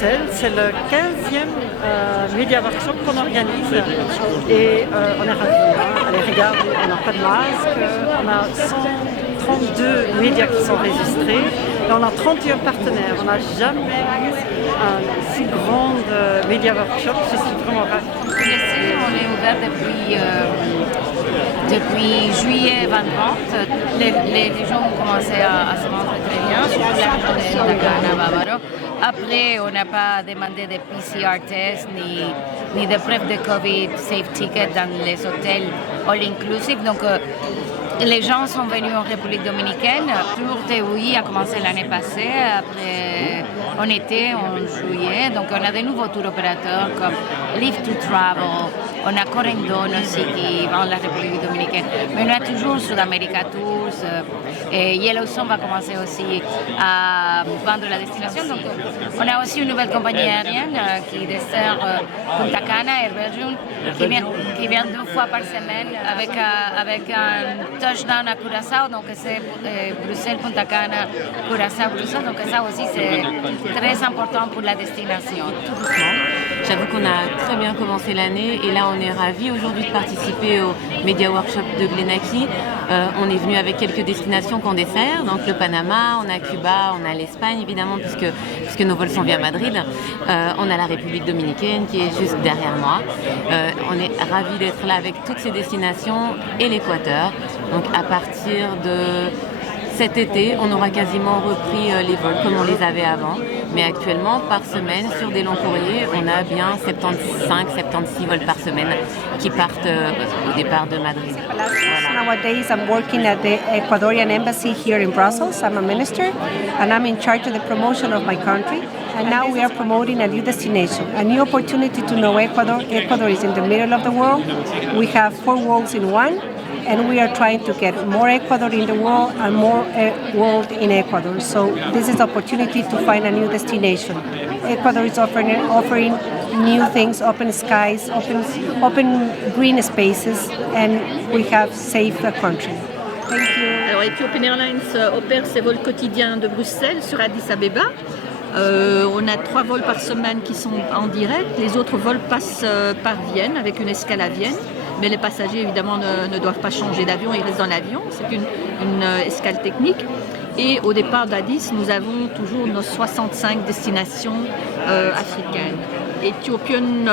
Bruxelles. C'est le 15e Media Workshop qu'on organise et on est ravis. Allez, regarde, on n'a pas de masque, on a 132 médias qui sont enregistrés et on a 31 partenaires. On n'a jamais eu un si grand Media Workshop. Je suis vraiment ravie. Vous connaissez, on est ouvert depuis juillet 2020. Les gens ont commencé à se rendre très bien, surtout la région de Punta Bávaro. Après, on n'a pas demandé de PCR tests ni de preuve de Covid, safe ticket dans les hôtels all inclusive. Donc, les gens sont venus en République dominicaine. Tour TOI a commencé l'année passée, après en été, en juillet. Donc on a de nouveaux tours opérateurs comme Live to Travel. On a Corendon aussi qui va en la République dominicaine. Mais on a toujours Sud-America Tours. Et Yellowstone va commencer aussi à vendre la destination. Donc on a aussi une nouvelle compagnie aérienne qui dessert Punta Cana, Air Belgium, qui vient 2 fois par semaine avec un touchdown à Curaçao. Donc c'est Bruxelles, Punta Cana, Curaçao, Bruxelles. Donc ça aussi c'est très important pour la destination. Tout doucement. J'avoue qu'on a très bien commencé l'année et là on est ravis aujourd'hui de participer au Media Workshop de Glenaki. On est venu avec quelques destinations qu'on dessert, donc le Panama, on a Cuba, on a l'Espagne évidemment puisque nos vols sont via Madrid. On a la République dominicaine qui est juste derrière moi. On est ravis d'être là avec toutes ces destinations et l'Équateur. Donc à partir de cet été, on aura quasiment repris les vols comme on les avait avant. Mais actuellement, par semaine, sur des longs courriers, on a bien 75-76 vols par semaine qui partent au départ de Madrid. Voilà. Nowadays, I'm working at the Ecuadorian Embassy here in Brussels. I'm a minister and I'm in charge of the promotion of my country. And now we are promoting a new destination, a new opportunity to know Ecuador. Ecuador is in the middle of the world. We have 4 worlds in one. And we are trying to get more Ecuador in the world and more world in Ecuador. So this is the opportunity to find a new destination. Ecuador is offering new things, open skies, open green spaces, and we have saved the country. Thank you. Alors Ethiopian Airlines opère ses vols quotidiens de Bruxelles sur Addis Abeba. On a 3 vols par semaine qui sont en direct. Les autres vols passent par Vienne avec une escale à Vienne. Mais les passagers, évidemment, ne doivent pas changer d'avion, ils restent dans l'avion. C'est une escale technique. Et au départ d'Addis, nous avons toujours nos 65 destinations africaines. Ethiopian,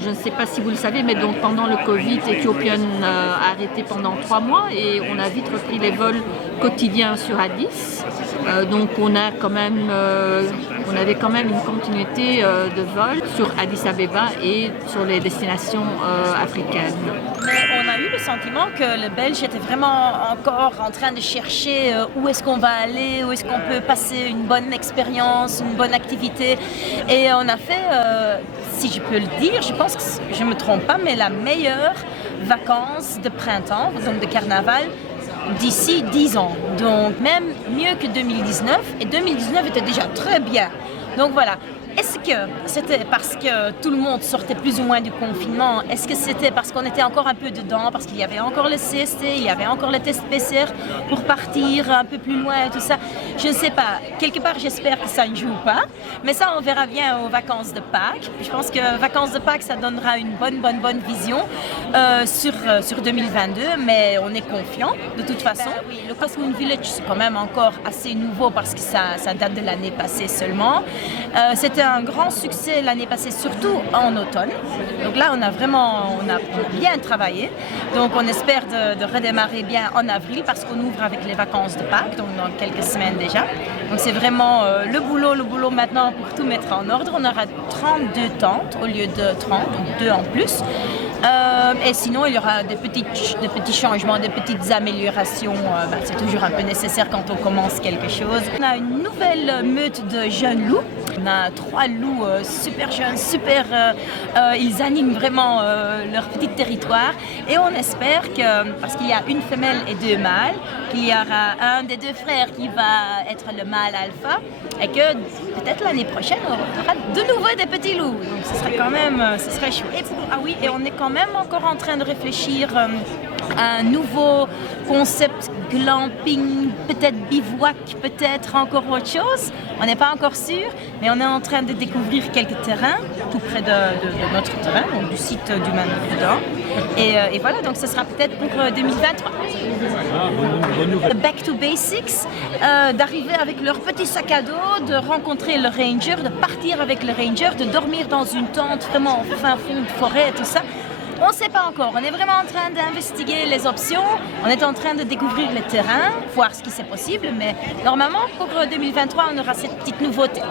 je ne sais pas si vous le savez, mais donc pendant le Covid, Ethiopian a arrêté pendant 3 mois et on a vite repris les vols quotidiens sur Addis. Donc on avait quand même une continuité de vol sur Addis Abeba et sur les destinations africaines. Mais on a eu le sentiment que le Belge était vraiment encore en train de chercher où est-ce qu'on va aller, où est-ce qu'on peut passer une bonne expérience, une bonne activité. Et on a fait, si je peux le dire, je pense que je ne me trompe pas, mais la meilleure vacances de printemps, donc de carnaval, d'ici 10 ans. Donc même mieux que 2019. Et 2019 était déjà très bien. Donc voilà. Est-ce que c'était parce que tout le monde sortait plus ou moins du confinement? Est-ce que c'était parce qu'on était encore un peu dedans, parce qu'il y avait encore le CST, il y avait encore le test PCR pour partir un peu plus loin et tout ça? Je ne sais pas. Quelque part, j'espère que ça ne joue pas. Mais ça, on verra bien aux vacances de Pâques. Je pense que vacances de Pâques, ça donnera une bonne vision sur 2022. Mais on est confiant de toute façon. Oui, le Cosmoon Village, c'est quand même encore assez nouveau parce que ça date de l'année passée seulement. C'était un grand succès l'année passée, surtout en automne. Donc là, on a bien travaillé. Donc on espère de redémarrer bien en avril parce qu'on ouvre avec les vacances de Pâques, donc dans quelques semaines déjà. Donc c'est vraiment le boulot maintenant pour tout mettre en ordre. On aura 32 tentes au lieu de 30, donc 2 en plus. Et sinon, il y aura des petits changements, des petites améliorations. C'est toujours un peu nécessaire quand on commence quelque chose. On a une nouvelle meute de jeunes loups. On a 3 loups super jeunes, ils animent vraiment leur petit territoire. Et on espère que, parce qu'il y a une femelle et 2 mâles, qu'il y aura un des 2 frères qui va être le mâle alpha. Et que peut-être l'année prochaine, on aura de nouveau des petits loups. Donc ce serait chouette. Et on est quand même encore en train de réfléchir un nouveau concept glamping, peut-être bivouac, peut-être encore autre chose. On n'est pas encore sûr, mais on est en train de découvrir quelques terrains tout près de notre terrain, donc du site du Manoir. Et voilà, donc ce sera peut-être pour 2023. Back to basics, d'arriver avec leur petit sac à dos, de rencontrer le ranger, de partir avec le ranger, de dormir dans une tente vraiment au fin fond de forêt et tout ça. On ne sait pas encore, on est vraiment en train d'investiguer les options, on est en train de découvrir les terrains, voir ce qui c'est possible, mais normalement pour 2023 on aura cette petite nouveauté.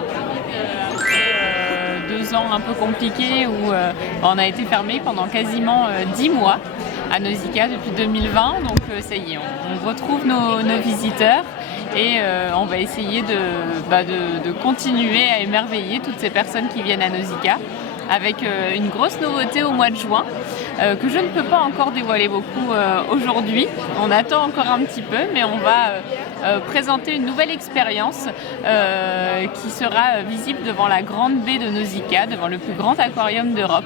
2 ans un peu compliqués où on a été fermé pendant quasiment 10 mois à Nausicaa depuis 2020, donc ça y est, on retrouve nos visiteurs et on va essayer de continuer à émerveiller toutes ces personnes qui viennent à Nausicaa avec une grosse nouveauté au mois de juin que je ne peux pas encore dévoiler beaucoup aujourd'hui. On attend encore un petit peu, mais on va présenter une nouvelle expérience qui sera visible devant la grande baie de Nausicaa, devant le plus grand aquarium d'Europe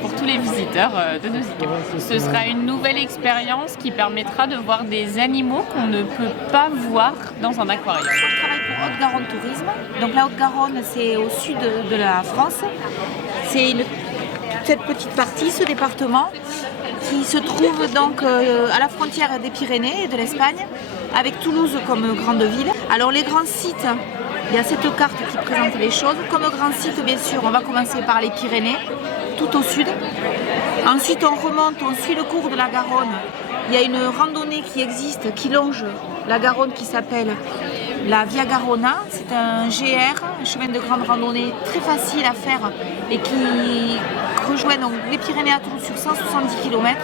pour tous les visiteurs de Nausicaa. Ce sera une nouvelle expérience qui permettra de voir des animaux qu'on ne peut pas voir dans un aquarium. Je travaille pour Haute-Garonne Tourisme. Donc la Haute-Garonne, c'est au sud de la France. C'est cette petite partie, ce département, qui se trouve donc à la frontière des Pyrénées et de l'Espagne, avec Toulouse comme grande ville. Alors les grands sites, il y a cette carte qui présente les choses. Comme grand site, bien sûr, on va commencer par les Pyrénées, tout au sud. Ensuite, on remonte, on suit le cours de la Garonne. Il y a une randonnée qui existe, qui longe la Garonne, qui s'appelle la Via Garona. C'est un GR, un chemin de grande randonnée très facile à faire et qui rejoint donc les Pyrénées à Toulouse sur 170 km.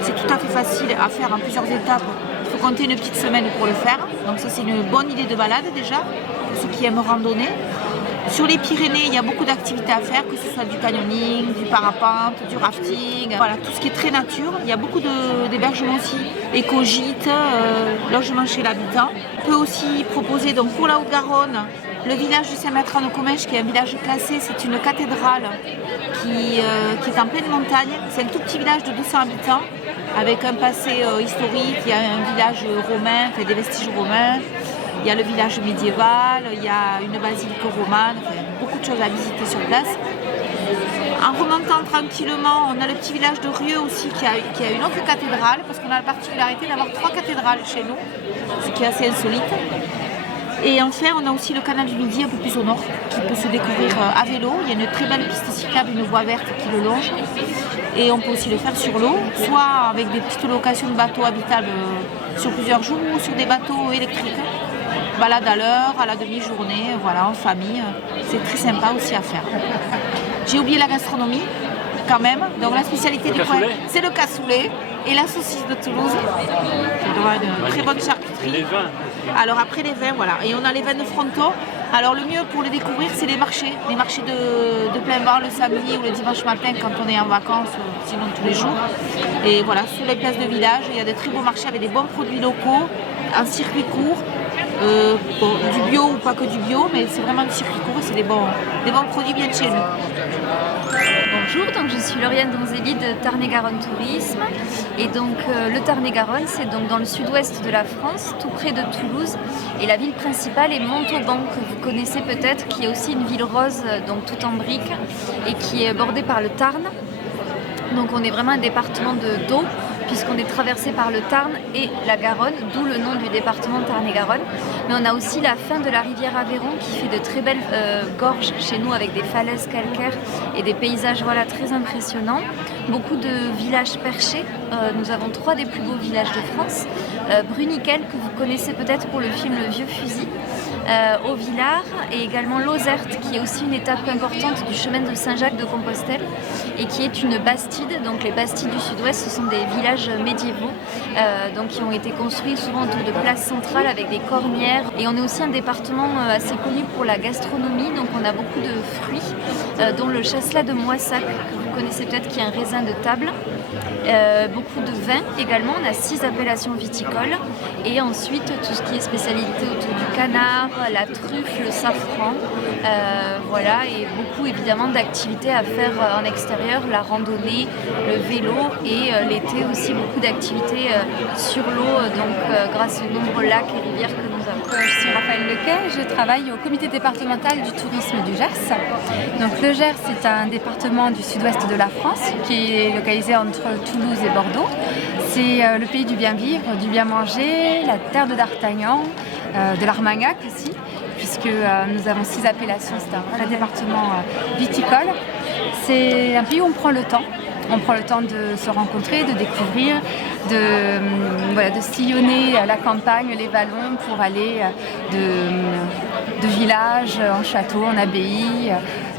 C'est tout à fait facile à faire en plusieurs étapes. Il faut compter une petite semaine pour le faire. Donc ça, c'est une bonne idée de balade déjà, pour ceux qui aiment randonner. Sur les Pyrénées, il y a beaucoup d'activités à faire, que ce soit du canyoning, du parapente, du rafting, voilà, tout ce qui est très nature. Il y a beaucoup d'hébergements aussi, éco-gîtes, logements chez l'habitant. On peut aussi proposer donc pour la Haute-Garonne, le village de Saint-Bertrand-de-Comminges, qui est un village classé, c'est une cathédrale qui est en pleine montagne. C'est un tout petit village de 200 habitants, avec un passé historique. Il y a un village romain, enfin, des vestiges romains. Il y a le village médiéval, il y a une basilique romane, enfin, beaucoup de choses à visiter sur place. En remontant tranquillement, on a le petit village de Rieux aussi qui a une autre cathédrale, parce qu'on a la particularité d'avoir 3 cathédrales chez nous, ce qui est assez insolite. Et enfin, on a aussi le canal du Midi un peu plus au nord, qui peut se découvrir à vélo. Il y a une très belle piste cyclable, une voie verte qui le longe. Et on peut aussi le faire sur l'eau, soit avec des petites locations de bateaux habitables sur plusieurs jours, ou sur des bateaux électriques. Balade à l'heure, à la demi-journée, voilà, en famille. C'est très sympa aussi à faire. J'ai oublié la gastronomie, quand même. Donc la spécialité du coin, c'est le cassoulet et la saucisse de Toulouse. Une très bonne charcuterie. Les vins. Alors après les vins, voilà. Et on a les vins de Fronto. Alors le mieux pour les découvrir, c'est les marchés de plein vent le samedi ou le dimanche matin quand on est en vacances, sinon tous les jours. Et voilà, sous les places de village, il y a de très beaux marchés avec des bons produits locaux, en circuit court. Du bio ou pas que du bio, mais c'est vraiment du circuit court et c'est des bons produits bien de chez nous. Bonjour, donc je suis Lauriane Donzelli de Tarn-et-Garonne Tourisme. Et donc le Tarn-et-Garonne, c'est donc dans le sud-ouest de la France, tout près de Toulouse. Et la ville principale est Montauban, que vous connaissez peut-être, qui est aussi une ville rose, donc toute en briques, et qui est bordée par le Tarn. Donc on est vraiment un département d'eau, puisqu'on est traversé par le Tarn et la Garonne, d'où le nom du département Tarn-et-Garonne. Mais on a aussi la fin de la rivière Aveyron qui fait de très belles gorges chez nous avec des falaises calcaires et des paysages voilà, très impressionnants. Beaucoup de villages perchés. Nous avons 3 des plus beaux villages de France. Bruniquel, que vous connaissez peut-être pour le film Le Vieux Fusil. Auvillard et également Lozerte, qui est aussi une étape importante du chemin de Saint-Jacques-de-Compostelle et qui est une bastide. Donc les bastides du sud-ouest, ce sont des villages médiévaux donc qui ont été construits souvent autour de places centrales avec des cornières. Et on est aussi un département assez connu pour la gastronomie, donc on a beaucoup de fruits, dont le chasselas de Moissac, que vous connaissez peut-être, qui est un raisin de table. Beaucoup de vins également, on a 6 appellations viticoles Et ensuite, tout ce qui est spécialité autour du canard, la truffe, le safran. Voilà, et beaucoup évidemment d'activités à faire en extérieur, la randonnée, le vélo et l'été aussi beaucoup d'activités sur l'eau, donc grâce aux nombreux lacs et rivières que nous avons. Je suis Raphaël Lequet, je travaille au comité départemental du tourisme du Gers. Donc le Gers c'est un département du sud-ouest de la France qui est localisé entre Toulouse et Bordeaux. C'est le pays du bien vivre, du bien manger, la terre de D'Artagnan, de l'Armagnac aussi, puisque nous avons 6 appellations, c'est un vrai département viticole. C'est un pays où on prend le temps. On prend le temps de se rencontrer, de découvrir, de sillonner la campagne, les vallons pour aller de village en château, en abbaye.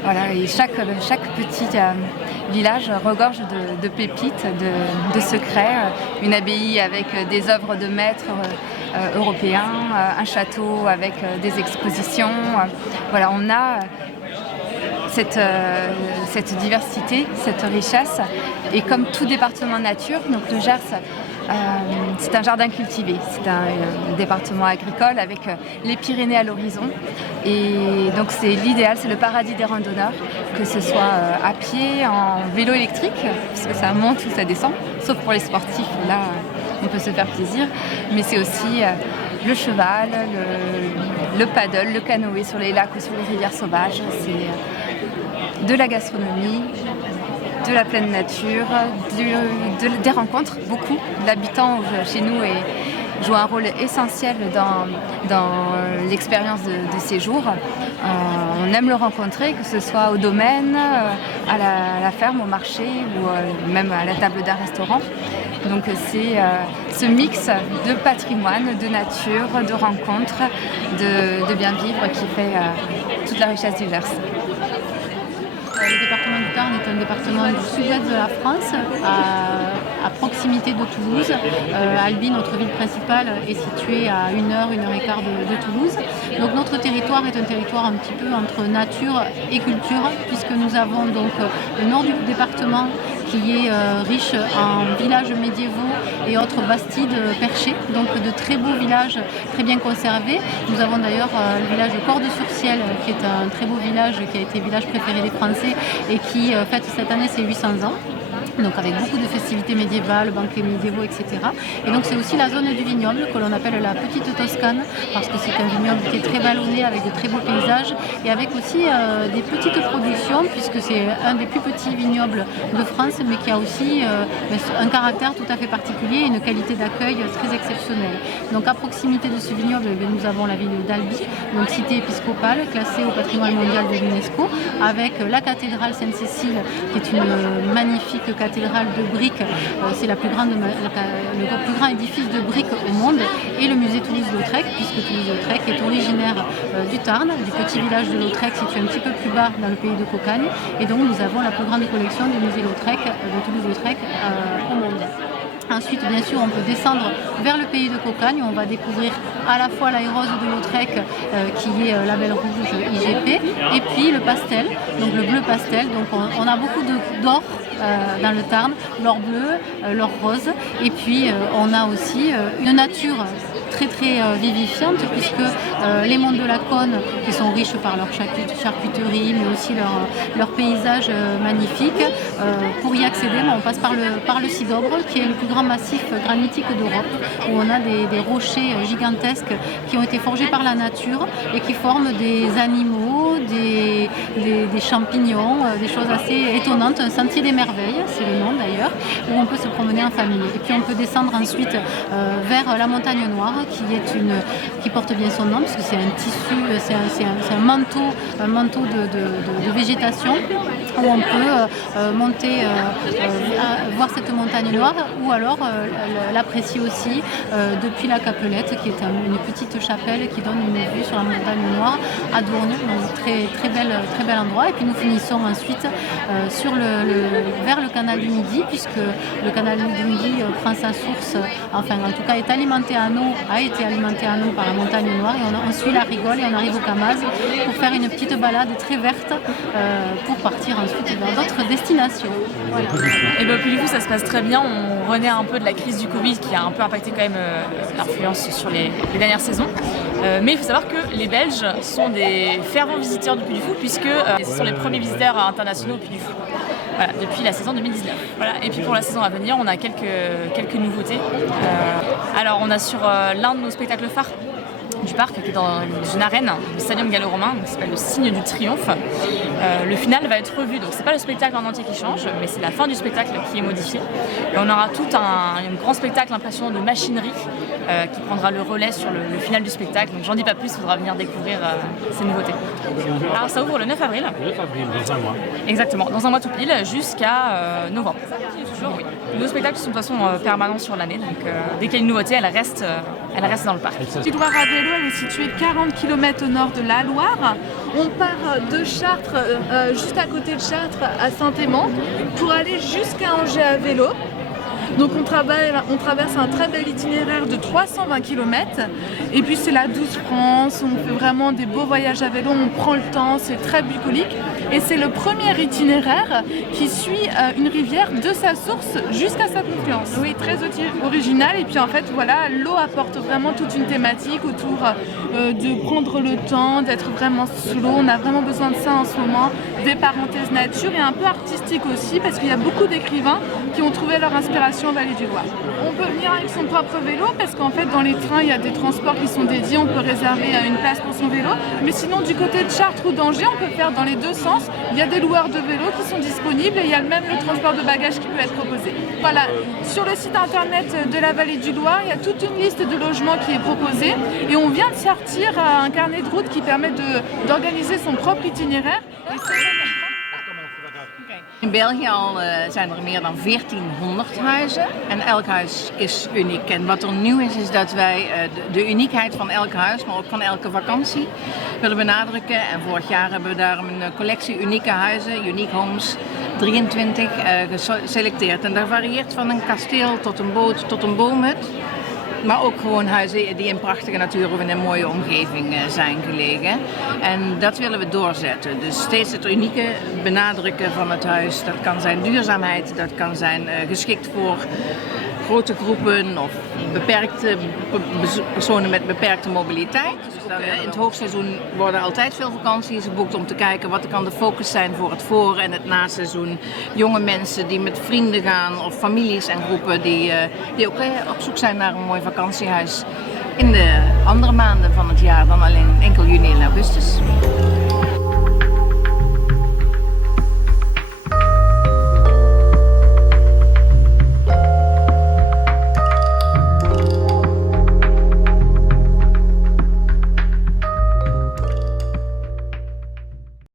Voilà, et chaque petit village regorge de pépites, de secrets. Une abbaye avec des œuvres de maîtres européens, un château avec des expositions. Voilà, on a cette diversité, cette richesse. Et comme tout département nature, donc le Gers, c'est un jardin cultivé. C'est un département agricole avec les Pyrénées à l'horizon. Et donc c'est l'idéal, c'est le paradis des randonneurs, que ce soit à pied, en vélo électrique, puisque ça monte ou ça descend, sauf pour les sportifs, là on peut se faire plaisir. Mais c'est aussi le cheval, le paddle, le canoë sur les lacs ou sur les rivières sauvages. C'est de la gastronomie, de la pleine nature, des rencontres, beaucoup. L'habitant chez nous joue un rôle essentiel dans l'expérience de séjour. On aime le rencontrer, que ce soit au domaine, à la ferme, au marché ou même à la table d'un restaurant. Donc c'est ce mix de patrimoine, de nature, de rencontres, de bien vivre qui fait toute la richesse du Gers. Le département du Tarn est un département du sud-ouest de la France, à proximité de Toulouse. Albi, notre ville principale, est située à 1h, 1h15 de Toulouse. Donc notre territoire est un territoire un petit peu entre nature et culture, puisque nous avons donc le nord du département qui est riche en villages médiévaux et autres bastides perchées, donc de très beaux villages très bien conservés. Nous avons d'ailleurs le village de Cordes-sur-Ciel, qui est un très beau village, qui a été village préféré des Français et qui fête cette année ses 800 ans. Donc avec beaucoup de festivités médiévales, banquets médiévaux, etc. Et donc c'est aussi la zone du vignoble que l'on appelle la petite Toscane, parce que c'est un vignoble qui est très vallonné avec de très beaux paysages et avec aussi des petites productions, puisque c'est un des plus petits vignobles de France, mais qui a aussi un caractère tout à fait particulier et une qualité d'accueil très exceptionnelle. Donc à proximité de ce vignoble, nous avons la ville d'Albi, donc cité épiscopale, classée au patrimoine mondial de l'UNESCO, avec la cathédrale Sainte-Cécile, qui est une magnifique cathédrale de briques, c'est le plus grand édifice de briques au monde, et le musée Toulouse-Lautrec, puisque Toulouse-Lautrec est originaire du Tarn, du petit village de Lautrec situé un petit peu plus bas dans le pays de Cocagne, et donc nous avons la plus grande collection du musée Lautrec, de Toulouse-Lautrec au monde. Ensuite, bien sûr, on peut descendre vers le pays de Cocagne, où on va découvrir à la fois l'aérose de Lautrec, qui est label rouge IGP, et puis le pastel, donc le bleu pastel. Donc on a beaucoup d'or dans le Tarn, l'or bleu, l'or rose, et puis on a aussi une nature très vivifiante, puisque les monts de la Cône, qui sont riches par leur charcuterie, mais aussi leur paysage magnifique. Pour y accéder, on passe par le Cidobre, qui est le plus grand massif granitique d'Europe, où on a des rochers gigantesques qui ont été forgés par la nature et qui forment des animaux, des champignons, des choses assez étonnantes. Un sentier des merveilles, c'est le nom d'ailleurs, où on peut se promener en famille. Et puis on peut descendre ensuite vers la montagne noire, qui porte bien son nom, parce que c'est un tissu, c'est un manteau de végétation, où on peut monter, voir cette montagne noire, ou alors l'apprécier aussi depuis la Capelette, qui est une petite chapelle qui donne une vue sur la montagne noire à Dournes, donc très très bel endroit. Et puis nous finissons ensuite vers le canal du Midi, puisque le canal du Midi prend sa source, enfin en tout cas est alimenté en eau, a été alimenté en eau par la montagne Noire, et on suit la rigole et on arrive au Camaz pour faire une petite balade très verte pour partir ensuite vers d'autres destinations. Voilà. Et bien puis du coup ça se passe très bien, on renaît un peu de la crise du Covid qui a un peu impacté quand même l'influence sur les dernières saisons. Mais il faut savoir que les Belges sont des fervents visiteurs du Puy du Fou puisque ce sont les premiers visiteurs internationaux au Puy du Fou. Voilà, depuis la saison 2019. Voilà. Et puis pour la saison à venir, on a quelques nouveautés. Alors on a sur l'un de nos spectacles phares du parc qui est dans une arène, le Stadium Gallo-Romain, qui s'appelle le Signe du Triomphe. Le final va être revu, donc c'est pas le spectacle en entier qui change, mais c'est la fin du spectacle qui est modifiée. Et on aura tout un grand spectacle impressionnant de machinerie qui prendra le relais sur le final du spectacle. Donc j'en dis pas plus, il faudra venir découvrir ces nouveautés. Alors ça ouvre le 9 avril. 9 avril, dans un mois. Exactement, dans un mois tout pile, jusqu'à novembre. Toujours, oui. Nos spectacles sont de toute façon permanents sur l'année, donc dès qu'il y a une nouveauté, elle reste dans le parc. L'Édouard à vélo, elle est située 40 km au nord de la Loire. On part de Chartres, juste à côté de Chartres, à Saint-Aimant, pour aller jusqu'à Angers à vélo. Donc on traverse un très bel itinéraire de 320 km et puis c'est la douce France, on fait vraiment des beaux voyages à vélo, on prend le temps, c'est très bucolique et c'est le premier itinéraire qui suit une rivière de sa source jusqu'à sa confluence. Oui, très original et puis en fait voilà, l'eau apporte vraiment toute une thématique autour de prendre le temps, d'être vraiment sous l'eau, on a vraiment besoin de ça en ce moment, des parenthèses nature et un peu artistique aussi parce qu'il y a beaucoup d'écrivains qui ont trouvé leur inspiration Vallée du Loir. On peut venir avec son propre vélo parce qu'en fait dans les trains il y a des transports qui sont dédiés, on peut réserver une place pour son vélo, mais sinon du côté de Chartres ou d'Angers on peut faire dans les deux sens, il y a des loueurs de vélos qui sont disponibles et il y a même le transport de bagages qui peut être proposé. Voilà, sur le site internet de la Vallée du Loir il y a toute une liste de logements qui est proposée et on vient de sortir un carnet de route qui permet d'organiser son propre itinéraire. In België zijn er meer dan 1400 huizen en elk huis is uniek. En wat er nieuw is dat wij de uniekheid van elk huis, maar ook van elke vakantie willen benadrukken. En vorig jaar hebben we daarom een collectie unieke huizen, Unique Homes 23, geselecteerd. En dat varieert van een kasteel tot een boot tot een boomhut. Maar ook gewoon huizen die in prachtige natuur of in een mooie omgeving zijn gelegen. En dat willen we doorzetten. Dus steeds het unieke benadrukken van het huis. Dat kan zijn duurzaamheid, dat kan zijn geschikt voor grote groepen of personen met beperkte mobiliteit. In het hoogseizoen worden altijd veel vakanties geboekt om te kijken wat kan de focus zijn voor het voor- en het naseizoen. Jonge mensen die met vrienden gaan of families en groepen die ook op zoek zijn naar een mooi vakantiehuis in de andere maanden van het jaar dan alleen enkel juni en augustus.